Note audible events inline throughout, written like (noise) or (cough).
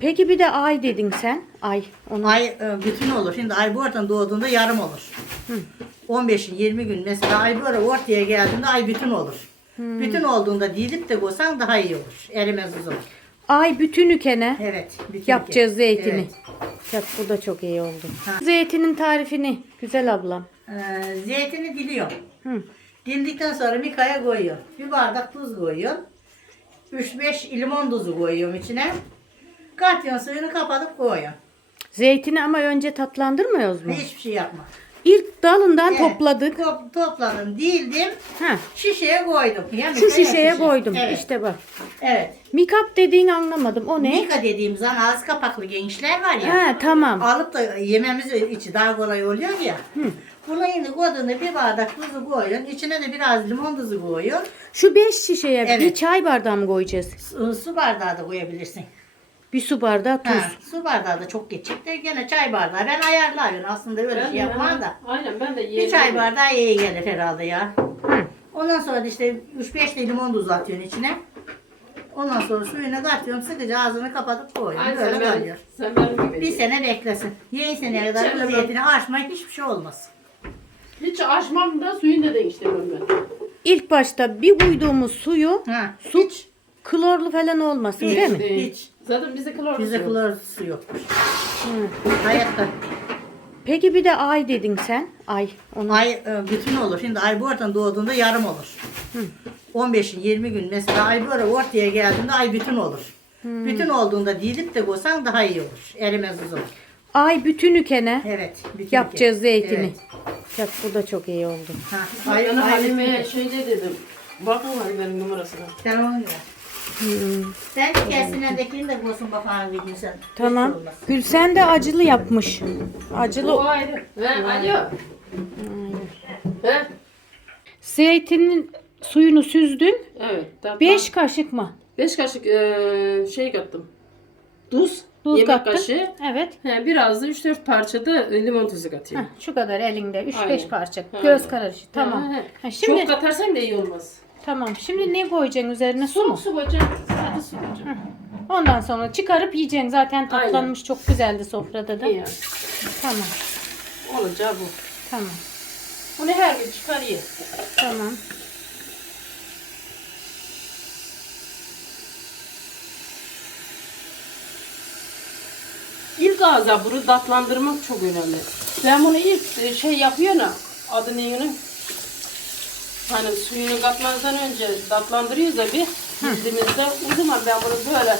Peki bir de ay dedin sen. Ay. Onu. Ay e, bütün olur. Şimdi ay bu ortadan doğduğunda yarım olur. 15 20 gün mesela ay böyle ortaya geldiğinde ay bütün olur. Bütün olduğunda didip de koysan daha iyi olur. Erimez uzun. Ay bütünükene Evet. bütün yapacağız zeytini. Evet. Bak bu da çok iyi oldu. Ha. Zeytinin tarifini güzel ablam. Ee, zeytini diliyor. Hı. Dildikten sonra mikaya koyuyor. Bir bardak tuz koyuyor. 3-5 limon tuzu koyuyorum içine. Katyon suyunu kapatıp koyuyorum. Zeytini ama önce tatlandırmıyoruz mu? Hiçbir şey yapma. İlk dalından Evet, topladık. top- topladım, dildim, Ha. şişeye koydum. Ya, Şu şişeye şişe. koydum. Evet. İşte bak. evet. Mikap dediğini anlamadım. O ne? Mika dediğimiz zaman ağız kapaklı gençler var ya. Ha tamam. Alıp da yememiz içi daha kolay oluyor ya. Bunu şimdi koyduğunda bir bardak tuzu koyuyorsun. İçine de biraz limon tuzu koyuyorsun. Şu beş şişeye bir Evet. çay bardağı mı koyacağız? Su, su bardağı da koyabilirsin. Bir su bardağı tuz. Ha, su bardağı da çok geçecek de gene çay bardağı. Ben ayarlıyorum aslında öyle şey yapmam da. Aynen ben de Bir yiyebilirim. çay bardağı iyi gelir herhalde ya. Ondan sonra da işte 3-5 de limon tuzu atıyorsun içine. Ondan sonra suyunu katıyorsun sıkıca ağzını kapatıp koyuyorsun. Aynen Böyle sen benim, kalıyor. Bir sene beklesin. Yeni seneye kadar zeytini açmayın hiçbir şey olmaz. Hiç açmam da suyunu da değiştirmem ben. İlk başta bir koyduğumuz suyu Ha, su klorlu falan olmasın Hiç. değil mi? Hiç. Zaten bize klor Bizde yok. klor su yok. Hayatta. Peki bir de ay dedin sen. Ay. Onu. Ay e, bütün olur. Şimdi ay bu ortadan doğduğunda yarım olur. 15 20 gün mesela ay böyle ortaya geldiğinde ay bütün olur. Bütün olduğunda didip de koysan daha iyi olur. Erimez uzun. Ay bütünükene Evet. bütün yapacağız zeytini. Evet. Bak bu da çok iyi oldu. Ha, Ay, ay, ay, Halime'ye şeyde dedim. Bakın Halime'nin numarasına. Sen onu ver. Sen de gelsinendekini de koysun bakalım bir gün sen. Tamam. Gülsen de acılı yapmış. Acılı. O ayrı. He, alo. He? Zeytinin suyunu süzdün. Evet. tatlı. 5 kaşık mı? Beş kaşık eee, şey kattım. Tuz. Tuz yemek kattın. kaşığı. Evet. He, biraz da 3-4 parça da limon tuzu Heh, katıyorum. şu kadar elinde 3-5 Aynen. parça. Göz kararışı. Tamam. Ha, şimdi Çok katarsan da iyi olmaz. Tamam. Şimdi ne koyacaksın üzerine su mu? Soğuk su koyacağım. Sadece su koyacağım. Ondan sonra çıkarıp yiyeceksin. Zaten tatlanmış çok güzeldi sofrada da. İyi. Tamam. Olacağı bu. Tamam. Bunu her gün çıkar ye. Tamam. İlk ağza bunu tatlandırmak çok önemli. Ben bunu ilk e, şey yapıyorum ya, adı neyini? Hani suyunu katmadan önce tatlandırıyoruz ya bir bildiğimizde o zaman ben bunu böyle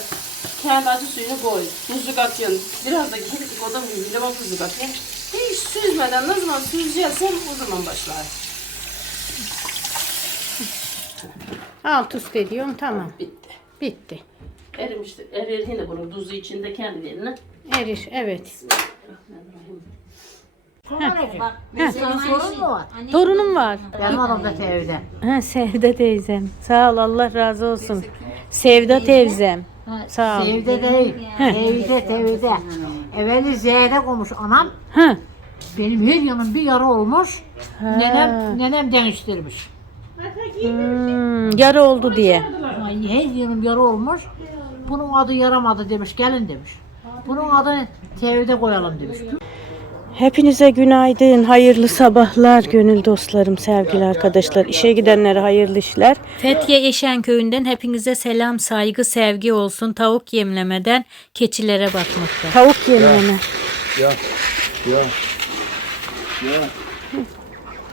kendi acı suyunu koy. Tuzu katıyorsun. Biraz da gidip kodum gibi limon tuzu katıyorsun. Hiç süzmeden ne zaman süzeceksen o zaman başlar. Alt üst ediyorum. Tamam. Bitti. Bitti. Erimiştir. Erir yine bunun tuzu içinde kendiliğine. Erir. Evet. Bak, senin sorun mu var? Torunum var. Benim adam da evde. Ha, Sevda teyzem. Sağ ol. Allah razı olsun. Sevda teyzem. Sağ ol. Evde değil. Evde evde. Evveli Z'de koymuş anam. Ha. Benim her yanım bir yara olmuş. Nenem, nenem değiştirmiş. Hmm, yarı oldu diye. Ay, Her yanım yara olmuş. Bunun adı yaramadı demiş. Gelin demiş. Bunun adını tevhide koyalım demiş. Hepinize günaydın, hayırlı sabahlar gönül dostlarım, sevgili arkadaşlar. İşe gidenlere hayırlı işler. Fethiye Eşenköy'ünden hepinize selam, saygı, sevgi olsun. Tavuk yemlemeden keçilere bakmakta. Tavuk yemleme. Ya, ya, ya, ya,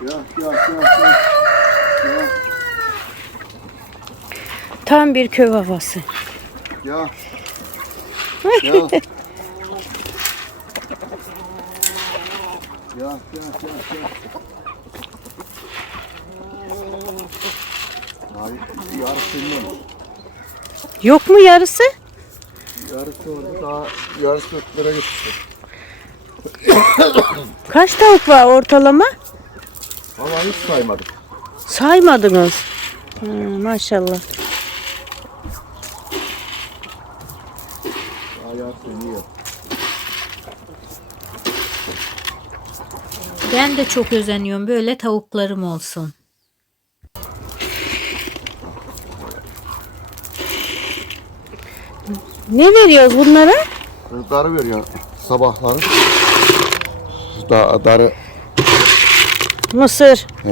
ya, ya, ya, Tam bir köy havası. ya, (laughs) ya, ya, ya, ya, ya, ya. Hayır, yarısı. Yok mu yarısı? Yarısı orada daha yarısı ötlere gitti. Kaç tavuk var ortalama? Ama hiç saymadık. Saymadınız. Ha, maşallah. Daha yarısı iyi. Ben de çok özeniyorum. Böyle tavuklarım olsun. Ne veriyoruz bunlara? Darı veriyor sabahları. Da, darı Mısır. Ha.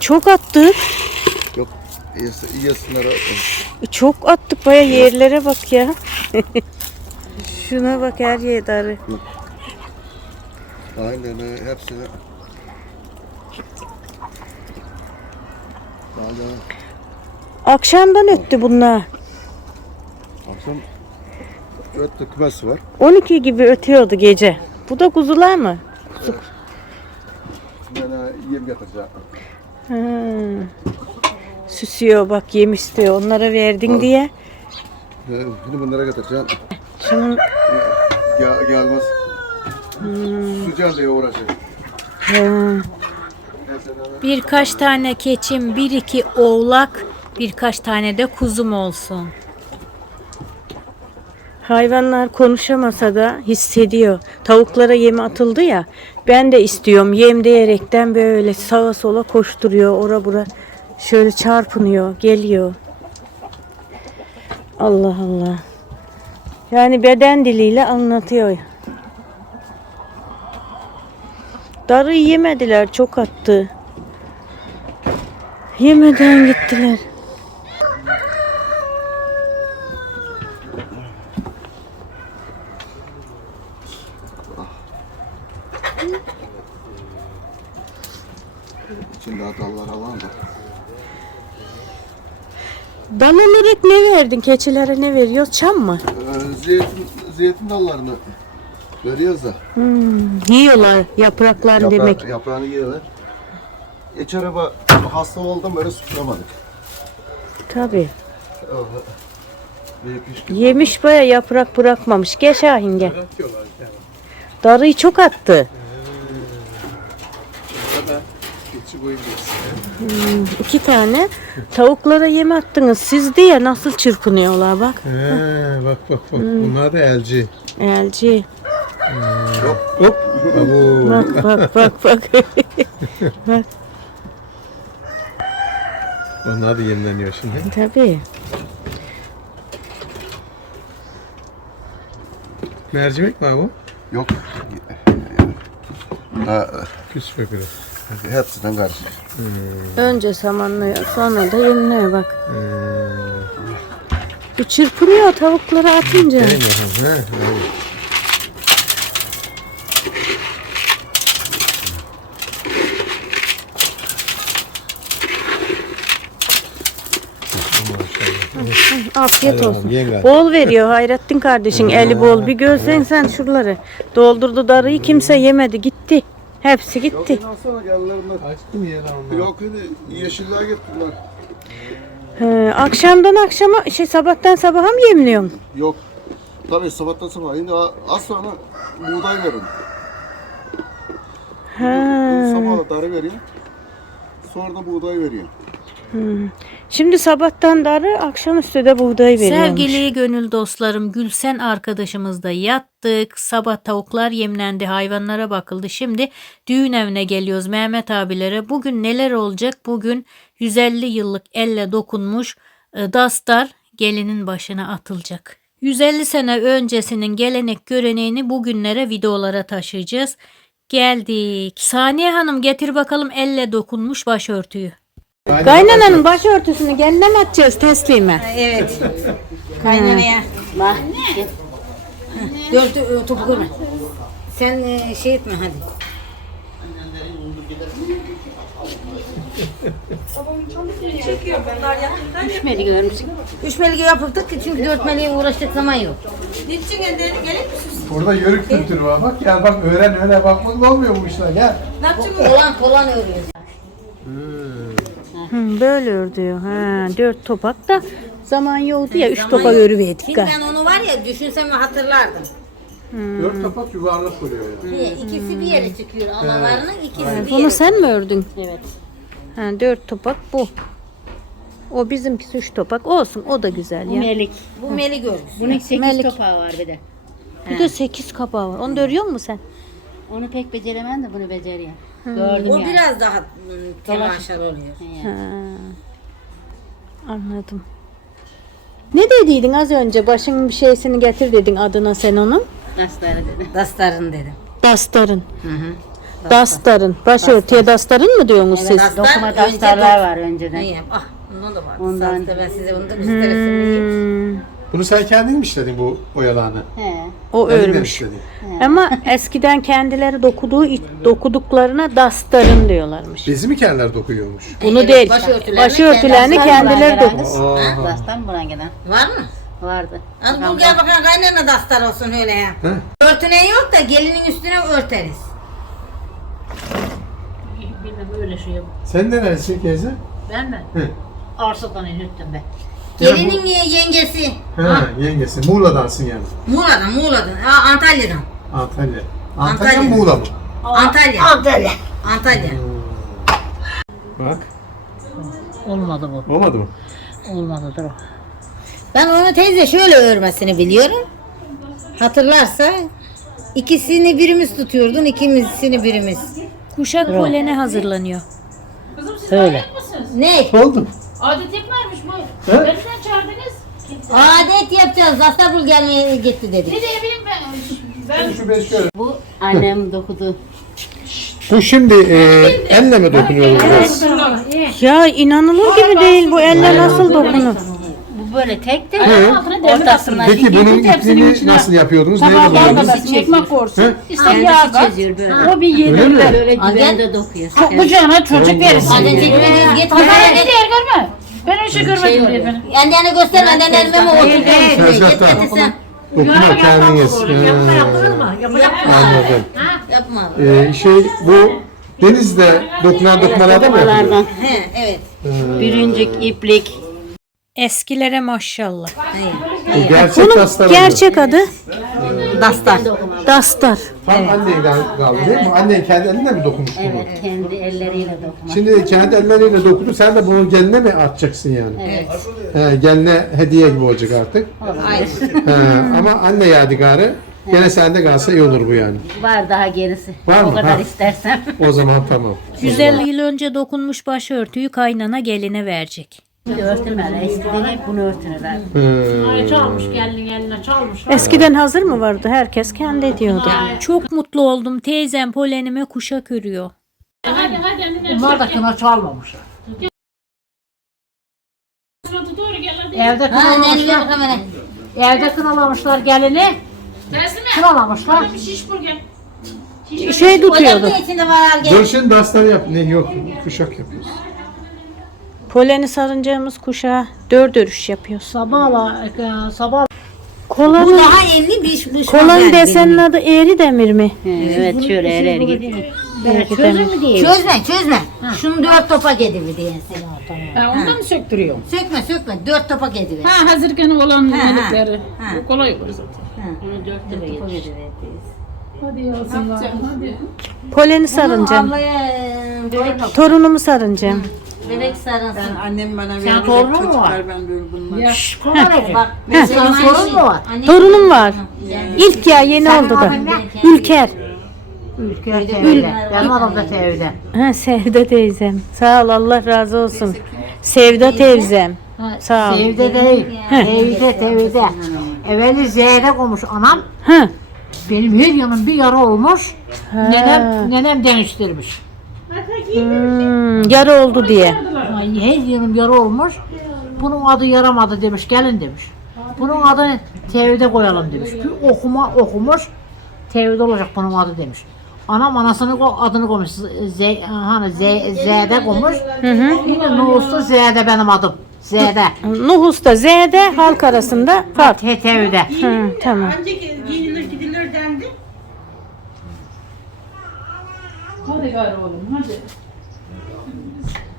Çok attık. yok. İyisi, iyisinler. Çok attık baya yerlere bak ya. (laughs) Şuna bak her yer darı. Aynen öyle, hepsini. Akşamdan öttü bunlar. akşam öttü kümesi var. 12 gibi ötüyordu gece. Bu da kuzular mı? Bana yem getireceğim. Ha. Süsüyor bak yem istiyor. Onlara verdin diye. Ee, Şimdi bunlara getireceğim. Şunun Gel, gelmez. Sıcak diye uğraşıyor. Birkaç tane keçim, bir iki oğlak, birkaç tane de kuzum olsun. Hayvanlar konuşamasa da hissediyor. Tavuklara yem atıldı ya. Ben de istiyorum yem diyerekten böyle sağa sola koşturuyor. Ora bura şöyle çarpınıyor, geliyor. Allah Allah. Yani beden diliyle anlatıyor. Darı yemediler, çok attı. Yemeden gittiler. İçinde dallar alan da. Dal olarak ne verdin? Keçilere ne veriyoruz? Çam mı? Ee, zeytin, zeytin dallarını veriyoruz da. Hmm, yiyorlar yapraklarını Yapra- demek. Yaprağını yiyorlar. Geç araba hasta oldum böyle sütüramadık. Tabii. Yemiş baya yaprak bırakmamış. Gel Şahin gel. Darıyı çok attı. Hmm, iki tane. Tavuklara yem attınız. Siz diye nasıl çırpınıyorlar bak. He, bak bak bak. Bunlar da elci. Elci. Hop. Abo. Bak bak bak bak. (laughs) bak Onlar da yenileniyor şimdi. tabii. Mercimek mi bu? Yok. Ha, Küs böbürü. hepsinden karışık. Önce samanlıyor sonra da yemliyor bak. Hmm. Bu çırpınıyor tavukları atınca. Değil mi? He, he. Afiyet Hadi olsun. gari. Bol veriyor Hayrettin kardeşin eli bol. Bir görsen sen şuraları. Doldurdu darıyı kimse yemedi gitti. Hepsi gitti. Ondan sonra geldiler Açtım yeri alma. Yok dedi yeşiller gittiler. He, akşamdan akşama şey sabahtan sabaha mı yemliyorsun? Yok. Tabii sabahtan sabah. Şimdi az sonra buğday verin. Ha. Sabahla darı veriyor. Sonra da buğday veriyor. Şimdi sabahtan darı akşamüstü de buğday veriyormuş. Sevgili gönül dostlarım Gülsen arkadaşımızla yattık. Sabah tavuklar yemlendi, hayvanlara bakıldı. Şimdi düğün evine geliyoruz Mehmet abilere. Bugün neler olacak? Bugün 150 yıllık elle dokunmuş e, dastar gelinin başına atılacak. 150 sene öncesinin gelenek göreneğini bugünlere videolara taşıyacağız. Geldik. Saniye Hanım getir bakalım elle dokunmuş başörtüyü. Kaynananın başörtüsünü kendine mi atacağız teslime? Evet. Kaynanaya. Bak. Dört e, topu koyma. Sen e, şey etme hadi. Üç melike vermişsin. Üç melike yapıldık çünkü dört meleğe uğraşacak zaman yok. Burada yörük kültürü var. Bak gel bak öğren öyle bakmak olmuyor bu işler gel. Kolan kolan örüyor. Hı, böyle ördüyor. Ha, dört topak da zaman yoktu ya üç topak örüverdik. Şimdi ha. ben onu var ya düşünsem hatırlardım. Dört kapak yuvarlak oluyor ya. Bir, ikisi bir yere çıkıyor. Alalarının ikisi bir Bunu yere. sen mi ördün? Evet. Ha, dört topak bu. O bizimkisi üç topak. Olsun o da güzel ya. Melik. Bu melik örgüsü. Bunun 8 Melik. topağı var bir de. Bir de sekiz kapağı var. Onu da örüyor musun sen? Onu pek beceremem de bunu beceriyor. Gördüm O yani. biraz daha ım, oluyor. Ha, anladım. Ne dediydin az önce? Başın bir şeysini getir dedin adına sen onun. Dastarı dedi. Dastarın dedim. Dastarın. Dastarın. Başörtüye dastarın mı diyorsunuz siz? Dokuma dastarlar var önceden. İyi, ah, bunun da var. Ondan. Ondan. Ben size onu da gösteririm. Hmm, Bunu sen kendin mi işledin bu oyalanı? He. o Elinden örmüş. işledin. Ama eskiden kendileri dokuduğu dokuduklarına dastarın diyorlarmış. Bezi mi kendileri dokuyormuş? Bunu Evet, değil. başörtülerini Başörtülerini Dastan kendileri bulan dokuyor. Aa. Dastan bulan gelen. Var mı? Vardı. Az bul gel bakalım kaynana dastar olsun öyle ya. He? Örtüne yok da gelinin üstüne örteriz. Bir de böyle şey yap. Sen de neresin teyze? Ben mi? Hı. Arsadan inirttim ben. Gelinin ye- yengesi. Ha, yengesi. Muğla'dansın yani. Muğla'dan, Muğla'dan. Aa, Antalya'dan. Antalya. Antalya Antalya. Muğla mı? Antalya. Antalya. Antalya. Bak. Olmadı bu. Olmadı mı? Olmadıdır o. Ben onu teyze şöyle örmesini biliyorum. Hatırlarsa ikisini birimiz tutuyordun, ikimizini birimiz. Kuşak poleni hazırlanıyor. Öyle. Ne? Oldu. Adetim varmış He? Nereden çağırdınız? Adet yapacağız. Zastabul gelmeye gitti dedik. Ne diyebilirim ben? Ben Şu bez şöyle. Bu annem dokudu. Bu şimdi e, elle mi dokunuyoruz biraz? Ya inanılır gibi değil bu elle nasıl dokunur? Bu böyle tek de altına demir ortasından Peki bunun içine- nasıl yapıyordunuz? Neyle Sabah dokuyordunuz? kadar ekmek korsun. İşte yağ kat. O bir Öyle mi? yedirler. Böyle güvende dokuyor. Çok kucağına çocuk verirsin. Adet çekmeniz git. Pazara ne diye görme. Ben öyle şey görmedim diye beni. Annene göster, annen elime mi otur? Git Tezgahta. Dokuma kendiniz. Yapma Ha, yaptınız mı? Yapma yapma. Anladım. Yapma. E, şey bu denizde dokunan dokumalarda mı yapılıyor? Dokumalardan. He, evet. Birincik, iplik. Eskilere maşallah. Bu gerçek Bunun gerçek adı Dastar. Dastar. Tam anneyden kaldı değil mi? Annen kendi eline mi dokunmuş bunu? Evet, kendi elleriyle dokuma. Şimdi kendi elleriyle dokudu. Sen de bunu geline mi atacaksın yani? Evet. He, geline hediye gibi olacak artık. Aynen. He, ama anne yadigarı gene sende kalsa iyi olur bu yani. Var daha gerisi. Var o mı? kadar Ha. istersen. O zaman tamam. 150 yıl önce dokunmuş başörtüyü kaynana geline verecek. Örtünmeler. Eskiden hep bunu örtünürler. He. Ay çalmış gelin eline çalmış. Eskiden hazır mı vardı? Herkes kendi diyordu. Çok mutlu oldum. Teyzem polenime kuşak örüyor. Hadi hadi annene. Bunlar da kına çalmamışlar. Evde kınalamışlar. Evde kınalamışlar gelini. Kınalamışlar. Şey tutuyordu. Ocağın içinde var al gel. Dur şimdi dastan yap. Ne yok kuşak yapıyoruz. Poleni sarıncağımız kuşağa dört örüş yapıyoruz. Sabahla, e, sabah Bu Kolanın, daha yeni bir bir kolanın desenin adı eğri demir mi? Evet şöyle er er gidiyor. çözüm mü diye. Çözme çözme. Şunu dört topak ediver diyesin. ondan mı söktürüyor? Sökme sökme dört topak ediver. Ha hazırken olan Ha, ha. yemekleri. Ha. Kolay olur zaten. Bunu dört lira Topak getir. ediver. Hadi yazsınlar. Hadi. Poleni sarıncağım. Ablaya e, börek, Torunumu sarıncağım. Börek sarılsın. Annem bana Sen verecek torunun mu var? ben böyle bunlar. Bak Senin sorun mu var? Torunum var. İlk ya yeni oldu da. Ülker. Ülke tevhide. Benim adam da tevhide. Ha, Sevda teyzem. Sağ ol Allah razı olsun. Sevda teyzem. Sağ ol. Tevhide değil. Tevhide tevhide. Evveli Z'de koymuş anam. Ha. Benim her yanım bir yara olmuş. Nenem, nenem değiştirmiş. Hmm, yarı oldu diye. Ay, Her yara olmuş. Bunun adı yaramadı demiş. Gelin demiş. Bunun adını tevhide koyalım demiş. Bir okuma okumuş. Tevhide olacak bunun adı demiş. Anam anasının ko- adını koymuş. Z, hani Z, Z'de koymuş. Yine Nuhus'ta Z'de benim adım. Z'de. Nuhus'ta Z'de halk arasında fark. Te tevhide. Hı, tamam. Hadi gayrı oğlum hadi.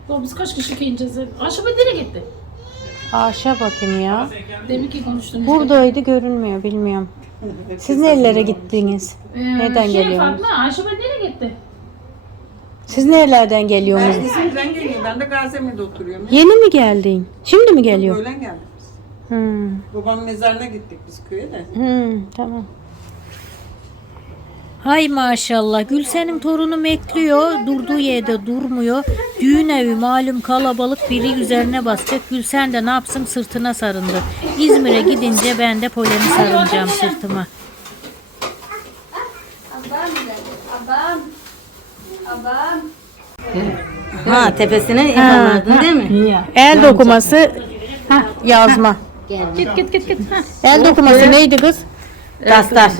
Ya biz kaç kişi giyineceğiz? Aşağı nereye gitti? Aşağı bakayım ya. Demin ki konuştuğumuz. Buradaydı görünmüyor bilmiyorum. Siz nerelere gittiniz? Neden şey geliyorsunuz? Fatma Ayşe nereye gitti? Siz nerelerden geliyorsunuz? İzmir'den geliyor. Ben de Gaziantep'te oturuyorum. Yeni mi geldin? Şimdi mi geliyor? Öğlen geldik biz. Hmm. Babamın mezarına gittik biz köye de. Hmm, tamam. Hay maşallah Gülsen'in torunu bekliyor. Durduğu yerde durmuyor. Düğün evi malum kalabalık biri üzerine basacak. Gülsen de ne yapsın sırtına sarındı. İzmir'e gidince ben de poleni sarınacağım sırtıma. Ha tepesine yakaladın değil mi? El dokuması yazma. Git git git git. El dokuması neydi kız? Dastar.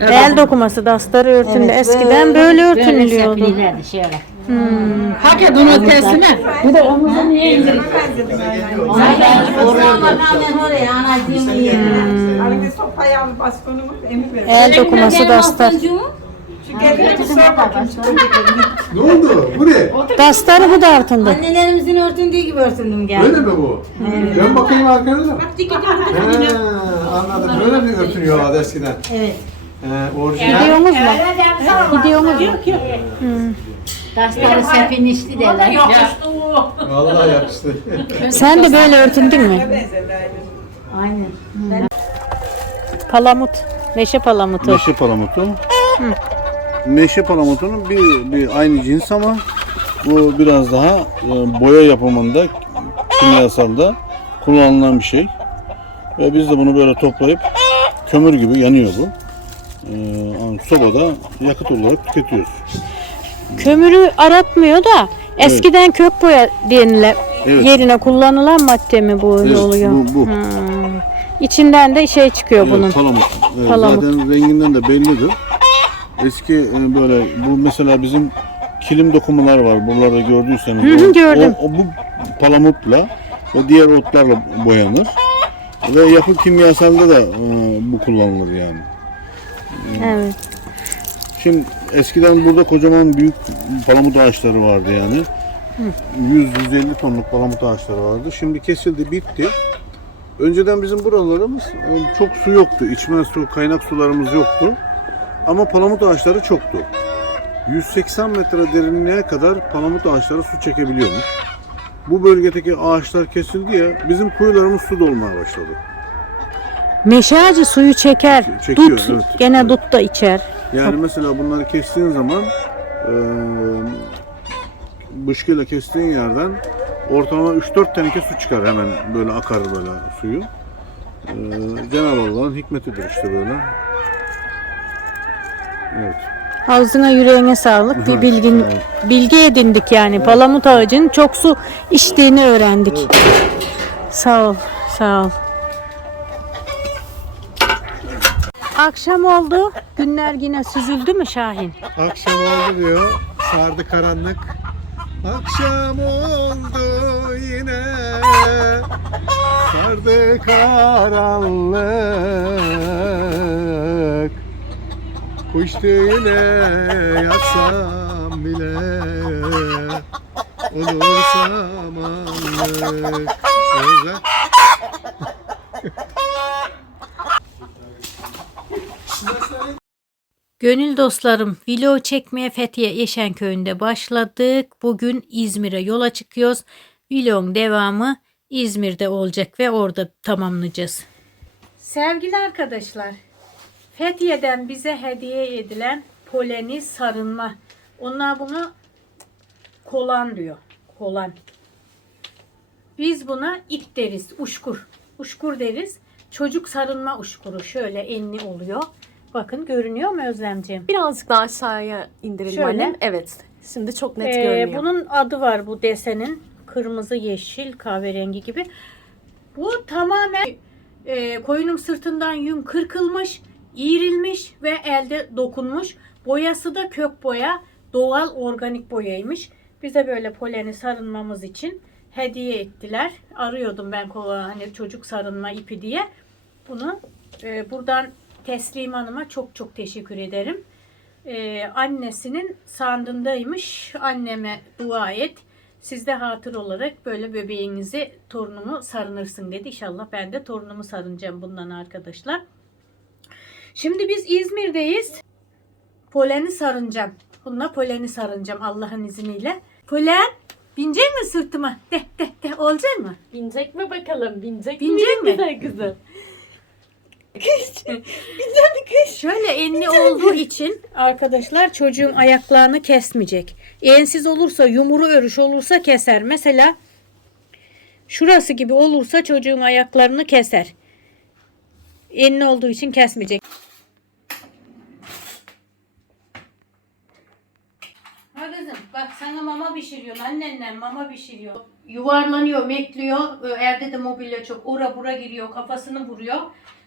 El dokuması dastarı örtünde eskiden böyle örtünülüyordu. Sepilirlerdi şöyle. Hak et onun tersine. oraya anacığım. Arada sopayı al bastonumuz emir ver. El dokuması dastar. Ne oldu? Bu ne? Dastarı bu da artındı. Annelerimizin örtündüğü gibi örtündüm gel. Böyle mi bu? Ben bakayım arkana da. He, anladım. Böyle mi örtünüyorlardı eskiden? Evet. He, orijinal. Gidiyorsunuz mu? Gidiyorsunuz mu? Taşları sepinişti derler. Vallahi yakıştı. (laughs) Sen de böyle örtündün mü? Aynen. Palamut. Meşe palamutu. Meşe palamutu. Meşe palamutunun bir, bir aynı cins ama bu biraz daha e, boya yapımında kimyasalda kullanılan bir şey. Ve biz de bunu böyle toplayıp kömür gibi yanıyor bu. E, sobada yakıt olarak tüketiyoruz. Kömürü aratmıyor da eskiden kök boya denilen Evet. yerine kullanılan madde mi bu Evet, oluyor? bu- bu. Hmm. İçinden de şey çıkıyor bunun. Evet, palamut. Evet, Palamut. Zaten renginden de bellidir. Eski e, böyle bu mesela bizim kilim dokumalar var. Buralarda gördüyseniz. Hı hı, gördüm. O, o bu palamutla ve diğer otlarla boyanır. Ve yapı kimyasalda da e, bu kullanılır yani. Evet. Şimdi eskiden burada kocaman büyük palamut ağaçları vardı yani. 100-150 tonluk palamut ağaçları vardı. Şimdi kesildi, bitti. Önceden bizim buralarımız e, çok su yoktu. İçme su, kaynak sularımız yoktu. Ama palamut ağaçları çoktu. 180 metre derinliğe kadar palamut ağaçları su çekebiliyormuş. Bu bölgedeki ağaçlar kesildi ya bizim kuyularımız su dolmaya başladı. Meşe ağacı suyu çeker. Çekiyor, dut evet. gene Evet. dut da içer. Yani mesela bunları kestiğin zaman e, bışkıyla kestiğin yerden ortalama 3-4 teneke su çıkar hemen böyle akar böyle suyu. E, Cenab-ı Allah'ın hikmetidir işte böyle. Evet. Ağzına yüreğine sağlık. Bir bilgin bilgi edindik yani. Palamut ağacının çok su içtiğini öğrendik. Sağ ol. Sağ ol. Akşam oldu. Günler yine süzüldü mü Şahin? Akşam oldu diyor. Sardı karanlık. Akşam oldu yine. Sardı karanlık. Kuş yine yatsam bile. Olursam anlık. Özel. Gönül dostlarım, vlog çekmeye Fethiye Yeşenköy'ünde başladık. Bugün İzmir'e yola çıkıyoruz. Vlogun devamı İzmir'de olacak ve orada tamamlayacağız. Sevgili arkadaşlar, Fethiye'den bize hediye edilen poleni sarınma. Onlar buna kolan diyor. Kolan. Biz buna ip deriz, uşkur. Uşkur deriz. Çocuk sarınma uşkuru. Şöyle enli oluyor. Bakın görünüyor mu Özlemciğim? Birazcık daha aşağıya indirelim Şöyle. annem. Evet. Şimdi çok net Ee, görünüyor. bunun adı var bu desenin. Kırmızı, yeşil, kahverengi gibi. Bu tamamen e, koyunun sırtından yün kırkılmış, iğrilmiş ve elde dokunmuş. Boyası da kök boya, doğal organik boyaymış. Bize böyle poleni sarınmamız için hediye ettiler. Arıyordum ben hani çocuk sarınma ipi diye. Bunu e, buradan Teslim Hanım'a çok çok teşekkür ederim. Ee, annesinin sandındaymış. Anneme dua et. Siz de hatır olarak böyle bebeğinizi torunumu sarınırsın dedi. İnşallah ben de torunumu sarınacağım bundan arkadaşlar. Şimdi biz İzmir'deyiz. Poleni sarınacağım. Bununla poleni sarınacağım Allah'ın izniyle. Polen binecek mi sırtıma? De de de olacak mı? Binecek mi bakalım? Binecek, Binecek mi? Güzel (laughs) güzel. kız. Şöyle enli olduğu için arkadaşlar çocuğun ayaklarını kesmeyecek. Ensiz olursa yumuru örüş olursa keser. Mesela şurası gibi olursa çocuğun ayaklarını keser. Enli olduğu için kesmeyecek. Ha kızım bak sana mama pişiriyor. Annenden mama pişiriyor. Yuvarlanıyor, mekliyor. Evde de mobilya çok. Ora bura giriyor, kafasını vuruyor.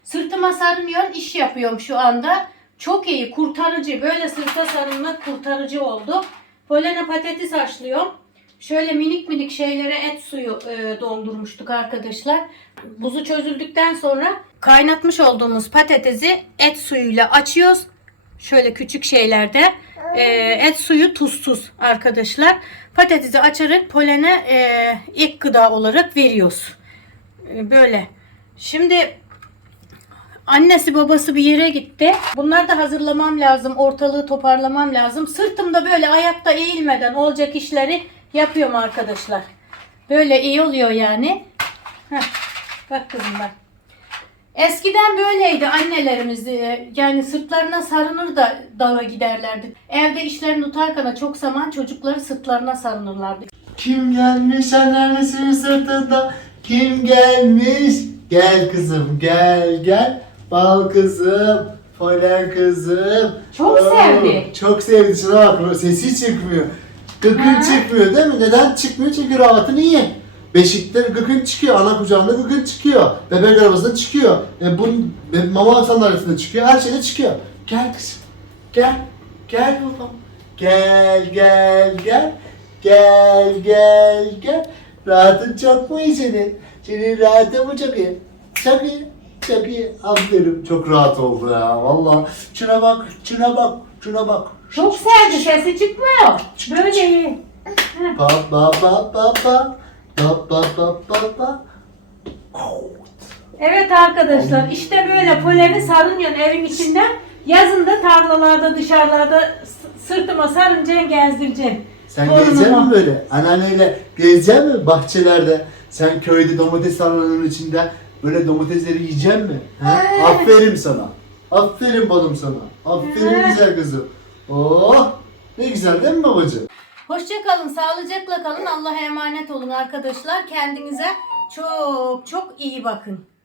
Sırtıma sarmıyor, iş yapıyorum şu anda. Çok iyi, kurtarıcı. Böyle sırta sarılmak kurtarıcı oldu. Polene patates haşlıyorum. Şöyle minik minik şeylere et suyu e, dondurmuştuk arkadaşlar. Buzu çözüldükten sonra kaynatmış olduğumuz patatesi et suyuyla açıyoruz. Şöyle küçük şeylerde e, et suyu tuzsuz arkadaşlar. Patatesi açarak polene e, ilk gıda olarak veriyoruz. E, böyle. Şimdi annesi babası bir yere gitti. Bunları da hazırlamam lazım. Ortalığı toparlamam lazım. Sırtımda böyle ayakta eğilmeden olacak işleri yapıyorum arkadaşlar. Böyle iyi oluyor yani. Heh, bak kızım bak. Eskiden böyleydi annelerimiz e, yani sırtlarına sarınır da dağa giderlerdi. Evde işlerini tutarken çok zaman çocukları sırtlarına sarınırlardı. Kim gelmiş anneannesinin sırtında? Kim gelmiş? Gel kızım gel gel. Bal kızım. Polen kızım. Çok sevdi. Çok sevdi. Şuna bak sesi çıkmıyor. Gıkın çıkmıyor değil mi? Neden çıkmıyor? Çünkü rahatını iyi. Beşikte gıkın çıkıyor. Ana kucağında gıkın çıkıyor. Bebek arabasında çıkıyor. E, bunun e, mama sandalyesinde çıkıyor. Her şeyde çıkıyor. Gel kızım. Gel. Gel babam. Gel gel gel. Gel gel gel. Rahatın çok mu iyi senin? Senin rahatın mı çok iyi? Çok iyi. Çok iyi. Aferin. Çok rahat oldu ya. Vallahi. Şuna bak. Şuna bak. Şuna bak. Çok sevdi sesi çıkmıyor. Böyle iyi. Ba ba ba ba ba. Evet arkadaşlar işte böyle poleni sarınıyorsun evin içinde. Yazın da tarlalarda dışarılarda s- sırtıma sarınacaksın gezdireceksin. Sen Torunumu. gezecek misin böyle? Anneanneyle gezecek misin bahçelerde? Sen köyde domates tarlalarının içinde böyle domatesleri yiyecek mi? He? Aferin sana. Aferin balım sana. Aferin güzel kızım. Oh! Ne güzel değil mi babacığım? Hoşçakalın, sağlıcakla kalın. Allah'a emanet olun arkadaşlar. Kendinize çok çok iyi bakın.